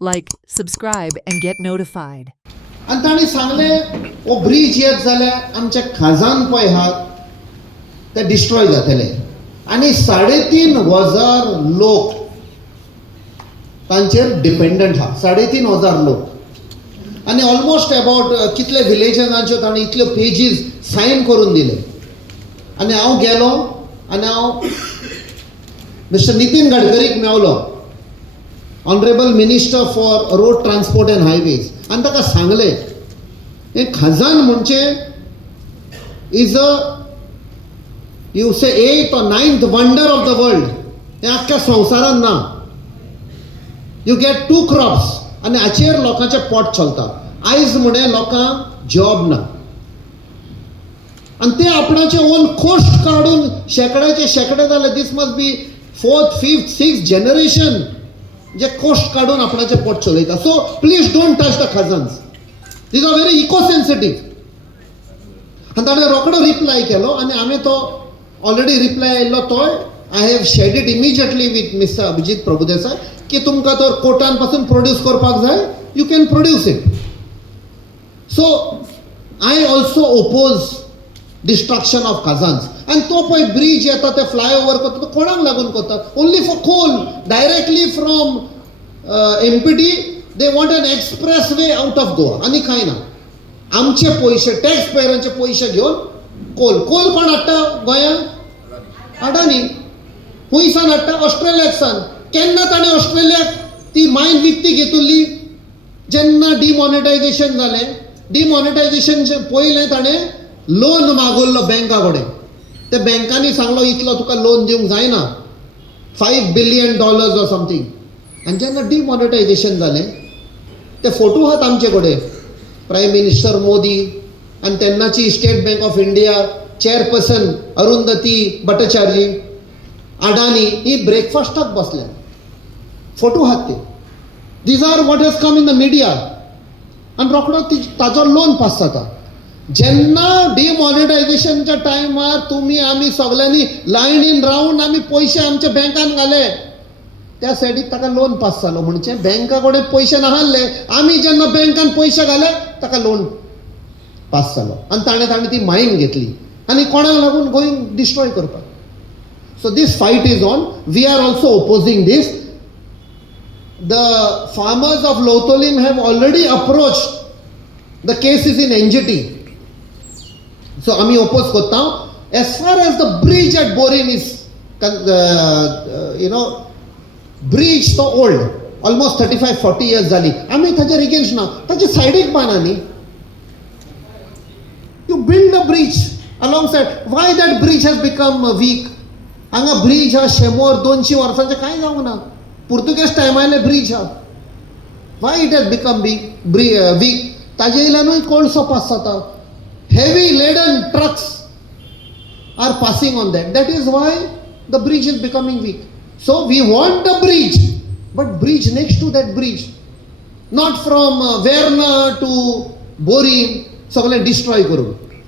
Like, subscribe, and get notified. आनी ताणें सांगलें हो ब्रिज येत जाल्यार आमचे खाजान पळय आहात ते डिस्ट्रॉय जातले आनी 3,500 लोक तांचेर डिपेंडंट आहा. 3,500 लोक आनी ऑलमोस्ट अबाउट कितले विलेजांच्यो ताणें इतल्यो पेजीस सायन करून दिले. आनी हांव गेलो आनी हांव मिस्टर नितीन गडकरीक मेवलो, honourable minister for road transport and highways, आनी ताका सांगलें हे खाजान म्हणजे is a you say 8th or 9th wonder of the world. हे आख्ख्या संवसारान ना. यू गेट 2 क्रॉप्स आनी हाचेर लोकांचे पोट चलता. आयज म्हणे लोकांक जॉब ना आनी ते आपणाचे ओन कोस्ट काडून शेकड्याचे शेकडे जाले. This must be 4th, 5th, 6th generation जे कोस्ट काडून आपणाचे पोट चलयता. So please don't touch the खजन्स. These are very eco sensitive. आनी ताणें रोखडो रिप्लाय केलो आनी हांवें तो ऑलरेडी रिप्लाय आयिल्लो तोय I have shared it immediately with mister Abhijit Prabhudesai की तुमकां तो कोर्टान पासून प्रोड्यूस करपाक जाय, you can produce it. So I also oppose destruction of खजान्स. आनी तो पळय ब्रिज येता ते फ्लायओवर करता तो कोणाक लागून करता? Only for coal. Directly from MPD they want an express way out of Goa. आनी कांय ना. आमचे पयशे, टॅक्स पेयरांचे पयशे घेवन कोल कोण हाडटा गोंयांत? अडानी. खुंयसान हाडटा? ऑस्ट्रेलियाक सान. केन्ना ताणें ऑस्ट्रेलियाक ती मायन विकती घेतिल्ली? जेन्ना डिमॉनिटायझेशन जालें. डिमॉनिटायझेशन पयलें ताणें लोन मागुल्लो बँका कडेन. ते बँकांनी सांगलो इतलो तुका लोन दिवंक जायना, $5 billion ऑर समथींग. आनी जेन्ना डिमॉनिटायझेशन जालें ते फोटो आहात आमचे कडेन. प्रायम मिनिस्टर मोदी आनी तेन्नाची State Bank of India chairperson Arundhati Bhattacharya, Adani ही ब्रेकफास्टाक बसल्या. फोटो आहात ते. These are what has come in the media. आनी रोखडो ताजो लोन पास जाता. जेन्ना डिमॉनिटायझेशनच्या टायमार तुमी आमी सगळ्यांनी लायनीन रावन आमी पयशे आमच्या बँकान घाले, त्या सायडीक ताका लोन पास जालो. म्हणजे बँका कडेन पयशे नाहल्ले. आमी जेन्ना बँकान पयशे घाले ताका लोन पास जालो आनी ताणें ती मायन घेतली आनी कोणाक लागून गोंय डिस्ट्रॉय करपाक. So this fight is on. We are also opposing this. The farmers of Loutolim have already approached. The case is in NGT. सो आमी ओपोज करता. As far as the bridge at Borim is bridge too old, almost 35-40 years जाली. आमी ताचेर against ना. ताचे सायडीक बांदा न्ही. You build a bridge along side. Why that bridge has become weak? हांगा ब्रिज हा 100-200 वर्सांचे कांय जावंक ना. पुर्तुगेज टायमाले ब्रिज हा. Why it has become weak? ताजे इल्यानूय कोळसो पास जाता. Heavy laden trucks are passing on that. That is why the bridge is becoming weak. So we want a bridge, but bridge next to that bridge, not from Verna to Borim, सगळे destroy करून.